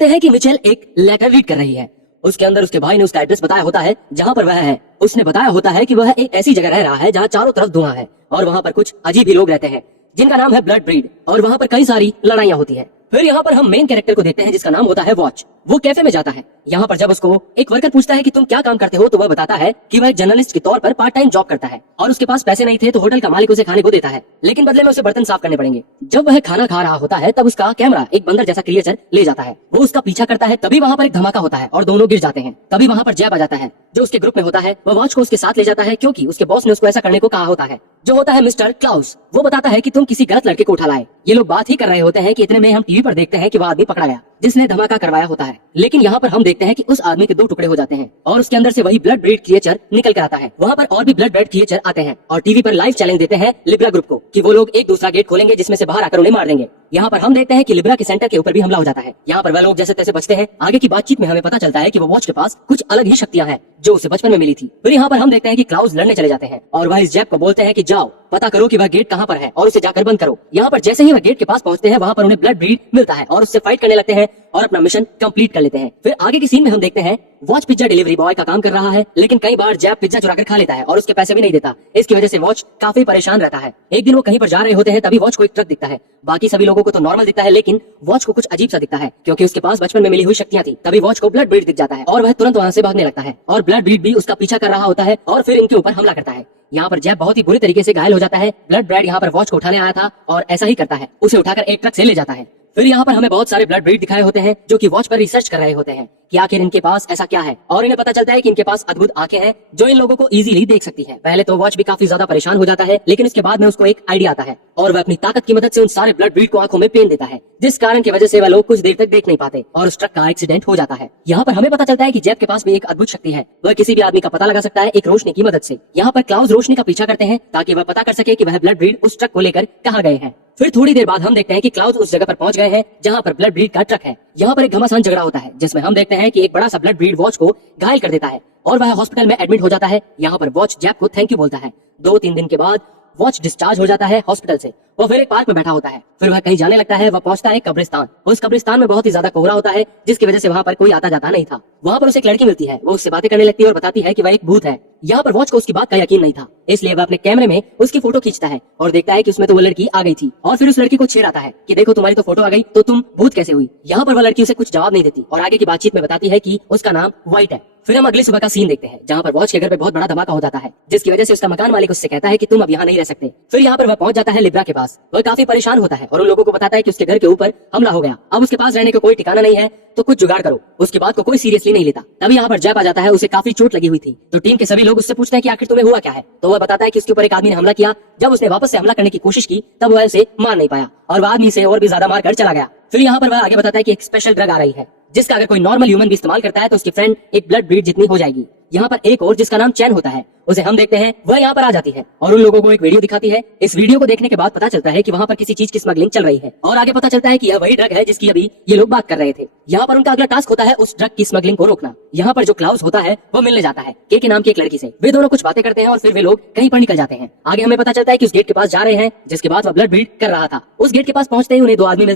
देखते हैं कि मिचेल एक लेटर रीड कर रही है। उसके अंदर उसके भाई ने उसका एड्रेस बताया होता है जहाँ पर वह है। उसने बताया होता है कि वह एक ऐसी जगह रह रहा है जहाँ चारों तरफ धुआं है और वहाँ पर कुछ अजीब ही लोग रहते हैं जिनका नाम है ब्लड ब्रीड, और वहाँ पर कई सारी लड़ाइयाँ होती है। फिर यहाँ पर हम मेन कैरेक्टर को देखते हैं जिसका नाम होता है वॉच। वो कैफे में जाता है। यहाँ पर जब उसको एक वर्कर पूछता है कि तुम क्या काम करते हो, तो वह बताता है कि वह एक जर्नलिस्ट के तौर पर पार्ट टाइम जॉब करता है और उसके पास पैसे नहीं थे तो होटल का मालिक उसे खाने को देता है, लेकिन बदले में उसे बर्तन साफ करने पड़ेंगे। जब वह खाना खा रहा होता है तब उसका कैमरा एक बंदर जैसा क्रिएचर ले जाता है। वो उसका पीछा करता है, तभी वहाँ पर एक धमाका होता है और दोनों गिर जाते हैं। तभी वहाँ पर जैब आ जाता है जो उसके ग्रुप में होता है। वह वॉच को उसके साथ ले जाता है क्योंकि उसके बॉस ने उसको ऐसा करने को कहा होता है, जो होता है मिस्टर क्लाउस। वो बताता है कि तुम किसी गलत लड़के को उठा लाए। ये लोग बात ही कर रहे होते हैं कि इतने में हम टीवी पर देखते हैं कि वह आदमी पकड़ा गया जिसने धमाका करवाया होता है। लेकिन यहाँ पर हम देखते हैं कि उस आदमी के दो टुकड़े हो जाते हैं और उसके अंदर से वही ब्लड ब्रीड क्रिएचर निकल कर आता है। वहाँ पर और भी ब्लड ब्रीड क्रिएचर आते हैं और टीवी पर लाइव चैलेंज देते हैं लिब्रा ग्रुप को कि वो लोग एक दूसरा गेट खोलेंगे जिसमें से बाहर आकर उन्हें मार देंगे। यहाँ पर हम देखते हैं कि लिब्रा के सेंटर के ऊपर भी हमला हो जाता है। यहाँ पर वह लोग जैसे तैसे बचते हैं। आगे की बातचीत में हमें पता चलता है कि वो वॉच के पास कुछ अलग ही शक्तियां हैं जो उसे बचपन में मिली थी। फिर यहाँ पर हम देखते हैं कि क्लाउस लड़ने चले जाते हैं और वह इस जैब को बोलते हैं कि जाओ पता करो कि वह गेट कहाँ पर है और उसे जाकर बंद करो। यहाँ पर जैसे ही वह गेट के पास पहुंचते हैं वहाँ पर उन्हें ब्लड ब्रीड मिलता है और उससे फाइट करने लगते हैं और अपना मिशन कंप्लीट कर लेते हैं। फिर आगे की सीन में हम देखते हैं वॉच पिज्जा डिलीवरी बॉय का काम कर रहा है, लेकिन कई बार जैब पिज्जा चुरा कर खा लेता है और उसके पैसे भी नहीं देता। इसकी वजह से वॉच काफी परेशान रहता है। एक दिन वो कहीं पर जा रहे होते हैं, तभी वॉच को एक ट्रक दिखता है। बाकी सभी लोगों को तो नॉर्मल दिखता है, लेकिन वॉच को कुछ अजीब सा दिखता है क्योंकि उसके पास बचपन में मिली हुई शक्तियां थी। तभी वॉच को ब्लड ब्रीड दिख जाता है और वह तुरंत वहाँ से भागने लगता है और ब्लड ब्रीड भी उसका पीछा कर रहा होता है और फिर इनके ऊपर हमला करता है। यहाँ पर जैब बहुत ही बुरी तरीके से घायल हो जाता है। ब्लड ब्रीड यहाँ पर वॉच को उठाने आया था और ऐसा ही करता है, उसे उठाकर एक ट्रक से ले जाता है। फिर यहाँ पर हमें बहुत सारे ब्लड ब्रीड दिखाए होते हैं जो कि वॉच पर रिसर्च कर रहे होते हैं कि आखिर इनके पास ऐसा क्या है, और इन्हें पता चलता है कि इनके पास अद्भुत आंखें हैं जो इन लोगों को इजीली देख सकती हैं। पहले तो वॉच भी काफी ज्यादा परेशान हो जाता है, लेकिन उसके बाद में उसको एक आइडिया आता है और वह अपनी ताकत की मदद से उन सारे ब्लड ब्रीड को आंखों में पेन देता है, जिस कारण की वजह से वह लोग कुछ देर तक देख नहीं पाते और उस ट्रक का एक्सीडेंट हो जाता है। यहाँ पर हमें पता चलता है कि जैब के पास भी एक अद्भुत शक्ति है। वह किसी भी आदमी का पता लगा सकता है एक रोशनी की मदद से। यहाँ पर क्लाउस रोशनी का पीछा करते हैं ताकि वह पता कर सके कि वह ब्लड ब्रीड उस ट्रक को लेकर कहाँ गए हैं। फिर थोड़ी देर बाद हम देखते हैं कि क्लाउस उस जगह पर पहुंच गए हैं जहाँ पर ब्लड ब्रीड का ट्रक है। यहाँ पर एक घमासान झगड़ा होता है जिसमें हम देखते हैं कि एक बड़ा सा ब्लड ब्रीड वॉच को घायल कर देता है और वह हॉस्पिटल में एडमिट हो जाता है। यहाँ पर वॉच जैब को थैंक यू बोलता है। 2-3 दिन के बाद वॉच डिस्चार्ज हो जाता है हॉस्पिटल से। वो फिर एक पार्क में बैठा होता है। फिर वह कहीं जाने लगता है। वह पहुंचता है कब्रिस्तान। उस कब्रिस्तान में बहुत ही ज्यादा कोहरा होता है जिसकी वजह से वहाँ पर कोई आता जाता नहीं था। वहाँ पर उसे एक लड़की मिलती है। वो उससे बातें करने लगती है और बताती है कि वह एक भूत है। यहाँ पर वॉच को उसकी बात का यकीन नहीं था, इसलिए वह अपने कैमरे में उसकी फोटो खींचता है और देखता है कि उसमें तो वो लड़की आ गई थी और फिर उस लड़की को छेड़ाता है कि देखो तुम्हारी तो फोटो आ गई, तो तुम भूत कैसे हुई। यहाँ पर वह लड़की उसे कुछ जवाब नहीं देती और आगे की बातचीत में बताती है कि उसका नाम व्हाइट है। फिर हम अगली सुबह का सीन देखते हैं जहाँ पर वॉच के घर पे बहुत बड़ा धमाका हो जाता है, जिसकी वजह से उसका मकान मालिक उससे कहता है कि तुम अब यहाँ नहीं रह सकते। फिर यहाँ पर वह पहुंच जाता है लिब्रा के पास। वह काफी परेशान होता है और उन लोगों को बताता है कि उसके घर के ऊपर हमला हो गया, अब उसके पास रहने का कोई ठिकाना नहीं है, तो कुछ जुगाड़ करो। उसकी बात को कोई सीरियसली नहीं लेता। तभी यहाँ पर जैब आ जाता है। उसे काफी चोट लगी हुई थी, तो टीम के सभी लोग उससे पूछते हैं कि आखिर तुम्हें हुआ क्या है। तो वह बताता है कि उसके ऊपर एक आदमी ने हमला किया। जब उसने वापस से हमला करने की कोशिश की तब वह उसे मार नहीं पाया और वह आदमी से और भी ज्यादा मार कर चला गया। फिर यहाँ पर वह आगे बताता है कि एक स्पेशल ड्रग आ रही है जिसका अगर कोई नॉर्मल ह्यूमन भी इस्तेमाल करता है तो उसकी फ्रेंड एक ब्लड ब्रीड जितनी हो जाएगी। यहाँ पर एक और जिसका नाम चैन होता है, उसे हम देखते हैं। वह यहाँ पर आ जाती है और उन लोगों को एक वीडियो दिखाती है। इस वीडियो को देखने के बाद पता चलता है कि वहाँ पर किसी चीज की स्मगलिंग चल रही है और आगे पता चलता है कि यह वही ड्रग है जिसकी अभी ये लोग बात कर रहे थे। यहाँ पर उनका अगला टास्क होता है उस ड्रग की स्मगलिंग को रोकना। यहाँ पर जो क्लाउस होता है वो मिलने जाता है के नाम की एक लड़की से। वे दोनों कुछ बातें करते हैं और फिर वे लोग कहीं पर निकल जाते हैं। आगे हमें पता चलता है कि उस गेट के पास जा रहे हैं जिसके बाद वह ब्लड ब्रीड कर रहा था। उस गेट के पास पहुंचते ही उन्हें दो आदमी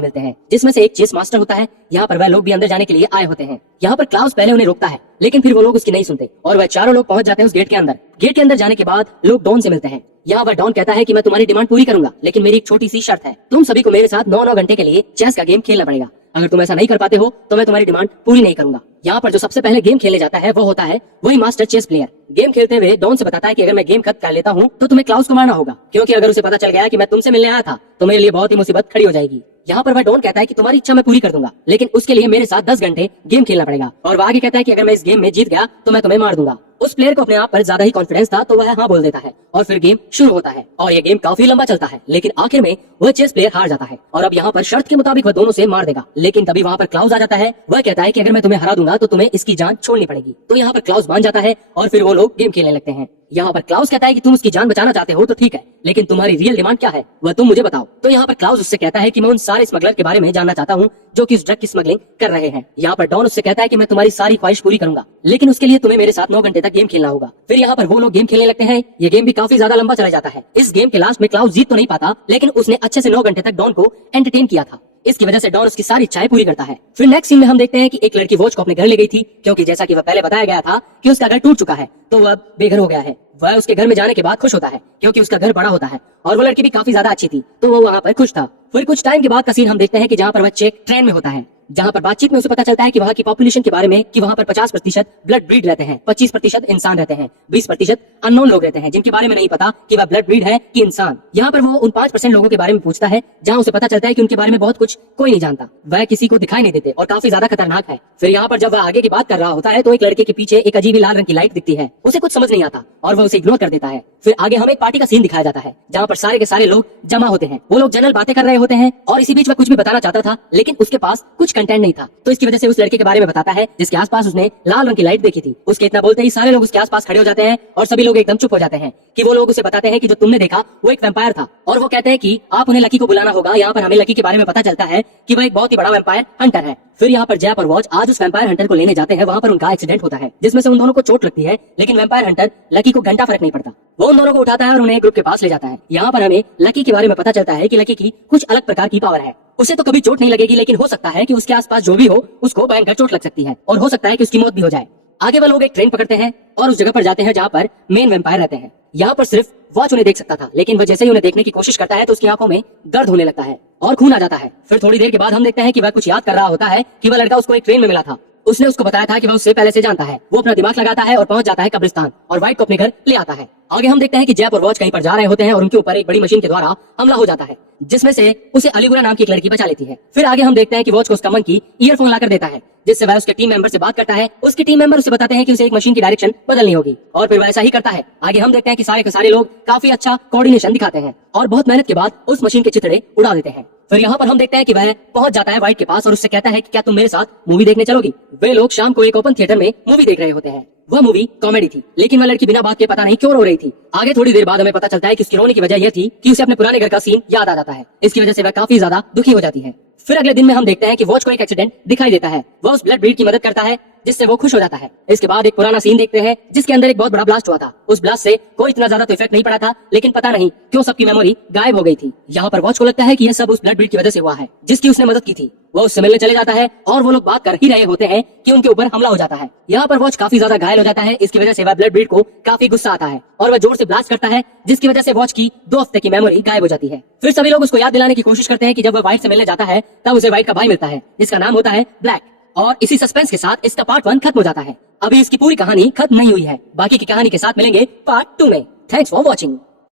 मिलते हैं जिसमें से एक चेस मास्टर होता है। यहाँ पर वह लोग भी अंदर जाने के लिए आए होते हैं। यहाँ पर क्लाउस पहले उन्हें रोकता है, लेकिन फिर वो लोग उसकी नहीं सुनते और वह चारों लोग पहुंच जाते हैं उस गेट के अंदर। गेट के अंदर जाने के बाद लोग डॉन से मिलते हैं। यहाँ पर डॉन कहता है कि मैं तुम्हारी डिमांड पूरी करूंगा, लेकिन मेरी एक छोटी सी शर्त है। तुम सभी को मेरे साथ 9-9 घंटे के लिए चेस का गेम खेलना पड़ेगा। अगर तुम ऐसा नहीं कर पाते हो तो मैं तुम्हारी डिमांड पूरी नहीं करूंगा। यहाँ पर जो सबसे पहले गेम खेलने जाता है वो होता है वही मास्टर चेस प्लेयर। गेम खेलते हुए डॉन से बताता है कि अगर मैं गेम खत्म कर लेता हूँ तो तुम्हें क्लाउस को मारना होगा, क्योंकि अगर उसे पता चल गया कि मैं तुमसे मिलने आया था तो मेरे लिए बहुत ही मुसीबत खड़ी हो जाएगी। यहाँ पर वह डॉन कहता है कि तुम्हारी इच्छा मैं पूरी कर दूंगा, लेकिन उसके लिए मेरे साथ 10 घंटे गेम खेलना पड़ेगा। और वह आगे कहता है कि अगर मैं इस गेम में जीत गया तो मैं तुम्हें मार दूंगा। उस प्लेयर को अपने आप पर ज्यादा ही कॉन्फिडेंस था, तो वह हाँ बोल देता है और फिर गेम शुरू होता है और ये गेम काफी लंबा चलता है, लेकिन आखिर में वह चेस प्लेयर हार जाता है और अब यहाँ पर शर्त के मुताबिक वह दोनों से मार देगा। लेकिन तभी वहाँ पर क्लाउस आ जाता है। वह कहता है कि अगर मैं तुम्हें हरा दूंगा तो तुम्हें इसकी जान छोड़नी पड़ेगी। तो यहाँ पर क्लाउस मान जाता है और फिर वो लोग गेम खेलने लगते हैं। यहाँ पर क्लाउस कहता है कि तुम उसकी जान बचाना चाहते हो तो ठीक है, लेकिन तुम्हारी रियल डिमांड क्या है वह तुम मुझे बताओ। तो यहाँ पर क्लाउस उससे कहता है कि मैं उन सारे स्मगलर के बारे में जानना चाहता हूँ जो कि उस ड्रग की स्मगलिंग कर रहे हैं। यहाँ पर डॉन उससे कहता है कि मैं तुम्हारी सारी ख्वाहिश पूरी करूंगा, लेकिन उसके लिए तुम्हें मेरे साथ 9 घंटे तक गेम खेलना होगा। फिर यहाँ पर वो लोग गेम खेलने लगते हैं। ये गेम भी काफी ज्यादा लंबा चला जाता है। इस गेम के लास्ट में क्लाउस जीत तो नहीं पाता, लेकिन उसने अच्छे से 9 घंटे तक डॉन को एंटरटेन किया था। इसकी वजह से डॉन उसकी सारी इच्छाएं पूरी करता है। फिर नेक्स्ट सीन में हम देखते हैं कि एक लड़की वॉच को अपने घर ले गई थी, क्योंकि जैसा कि वह पहले बताया गया था कि उसका घर टूट चुका है, तो वह बेघर हो गया है। वह उसके घर में जाने के बाद खुश होता है, क्योंकि उसका घर बड़ा होता है और वो लड़की भी काफी ज्यादा अच्छी थी, तो वो वहाँ पर खुश था। फिर कुछ टाइम के बाद का सीन हम देखते हैं कि जहाँ पर बच्चे ट्रेन में होता है, जहाँ पर बातचीत में उसे पता चलता है कि वहाँ की पॉपुलेशन के बारे में कि वहाँ पर 50% ब्लड ब्रीड रहते हैं, 25% इंसान रहते हैं, 20% अननोन लोग रहते हैं जिनके बारे में नहीं पता कि वह ब्लड ब्रीड है कि इंसान। यहाँ पर वो उन 5% लोगों के बारे में पूछता है, जहाँ उसे पता चलता है कि उनके बारे में बहुत कुछ कोई नहीं जानता, वह किसी को दिखाई नहीं देते और काफी ज्यादा खतरनाक है। फिर यहाँ पर जब वह आगे की बात कर रहा होता है तो एक लड़के के पीछे एक अजीब लाल रंग की लाइट दिखती है, उसे कुछ समझ नहीं आता और वह उसे इग्नोर कर देता है। फिर आगे हमें एक पार्टी का सीन दिखाया जाता है, जहाँ पर सारे के सारे लोग जमा होते हैं। वो लोग जनरल बातें कर रहे होते हैं और इसी बीच वह कुछ भी बताना चाहता था, लेकिन उसके पास कुछ कंटेंट नहीं था, तो इसकी वजह से उस लड़के के बारे में बताता है जिसके आसपास उसने लाल रंग की लाइट देखी थी। उसके इतना बोलते ही सारे लोग उसके आसपास खड़े हो जाते हैं और सभी लोग एकदम चुप हो जाते हैं कि वो लोग उसे बताते हैं कि जो तुमने देखा वो एक वैम्पायर था, और वो कहते हैं कि आप उन्हें लकी को बुलाना होगा। यहाँ पर हमें लकी के बारे में पता चलता है कि वह एक बहुत ही बड़ा वैम्पायर हंटर है। फिर यहाँ पर जैप और वॉच आज उस वैम्पायर हंटर को लेने जाते हैं। वहाँ पर उनका एक्सीडेंट होता है जिसमें से उन दोनों को चोट लगती है, लेकिन वैम्पायर हंटर लकी को घंटा फर्क नहीं पड़ता, वो उन दोनों को उठाता है और उन्हें एक ग्रुप के पास ले जाता है। यहाँ पर हमें लकी के बारे में पता चलता है कि लकी की कुछ अलग प्रकार की पावर है। उसे तो कभी चोट नहीं लगेगी, लेकिन हो सकता है कि उसके आसपास जो भी हो उसको भयंकर चोट लग सकती है और हो सकता है कि उसकी मौत भी हो जाए। आगे वह लोग एक ट्रेन पकड़ते हैं और उस जगह पर जाते हैं जहाँ पर मेन वैम्पायर रहते हैं। यहाँ पर सिर्फ वॉच उन्हें देख सकता था, लेकिन वह जैसे ही उन्हें देखने की कोशिश करता है तो उसकी आंखों में दर्द होने लगता है और खून आ जाता है। फिर थोड़ी देर के बाद हम देखते हैं कि वह कुछ याद कर रहा होता है कि वह लड़का उसको एक ट्रेन में मिला था। उसने उसको बताया था कि वह उससे पहले से जानता है। वो अपना दिमाग लगाता है और पहुंच जाता है कब्रिस्तान और व्हाइट को अपने घर ले आता है। आगे हम देखते हैं कि जैप और वॉच कहीं पर जा रहे होते हैं और उनके ऊपर एक बड़ी मशीन के द्वारा हमला हो जाता है, जिसमें से उसे अलीगुरा नाम की एक लड़की बचा लेती है। फिर आगे हम देखते हैं कि वॉच को उसका मंकी ईयरफोन लाकर देता है, जिससे वह उसके टीम मेंबर से बात करता है। उसके टीम मेंबर उसे बताते हैं कि उसे एक मशीन की डायरेक्शन बदलनी होगी और फिर वह ऐसा ही करता है। आगे हम देखते हैं कि सारे के सारे लोग काफी अच्छा कोऑर्डिनेशन दिखाते हैं और बहुत मेहनत के बाद उस मशीन के चिथड़े उड़ा देते हैं। फिर यहाँ पर हम देखते हैं कि वह पहुंच जाता है व्हाइट के पास और उससे कहता है कि क्या तुम मेरे साथ मूवी देखने चलोगी। वे लोग शाम को एक ओपन थिएटर में मूवी देख रहे होते हैं। वह मूवी कॉमेडी थी, लेकिन वह लड़की बिना बात के पता नहीं क्यों रो रही थी। आगे थोड़ी देर बाद हमें पता चलता है कि उसकी रोने की वजह यह थी कि उसे अपने पुराने घर का सीन याद आ जाता है। इसकी वजह से वह काफी ज्यादा दुखी हो जाती है। फिर अगले दिन में हम देखते हैं कि वॉच को एक एक्सीडेंट दिखाई देता है। वह उस ब्लड ब्रीड की मदद करता है, जिससे वो खुश हो जाता है। इसके बाद एक पुराना सीन देखते हैं जिसके अंदर एक बहुत बड़ा ब्लास्ट हुआ था। उस ब्लास्ट से कोई इतना ज्यादा तो इफेक्ट नहीं पड़ा था, लेकिन पता नहीं क्यों सबकी मेमोरी गायब हो गई थी। यहाँ पर वॉच को लगता है कि यह सब उस ब्लड ब्रीड की वजह से हुआ है जिसकी उसने मदद की थी। वो उससे मिलने चले जाता है और वो लोग बात कर ही रहे होते हैं कि उनके ऊपर हमला हो जाता है। यहाँ पर वॉच काफी ज्यादा घायल हो जाता है। इसकी वजह से वह ब्लड ब्रीड को काफी गुस्सा आता है और वह जोर से ब्लास्ट करता है, जिसकी वजह से वॉच की 2 हफ्ते की मेमोरी गायब हो जाती है। फिर सभी लोग उसको याद दिलाने की कोशिश करते हैं कि जब वह व्हाइट से मिलने जाता है तब उसे व्हाइट का भाई मिलता है, जिसका नाम होता है ब्लैक। और इसी सस्पेंस के साथ इसका पार्ट 1 खत्म हो जाता है। अभी इसकी पूरी कहानी खत्म नहीं हुई है, बाकी की कहानी के साथ मिलेंगे पार्ट 2 में। Thanks for watching.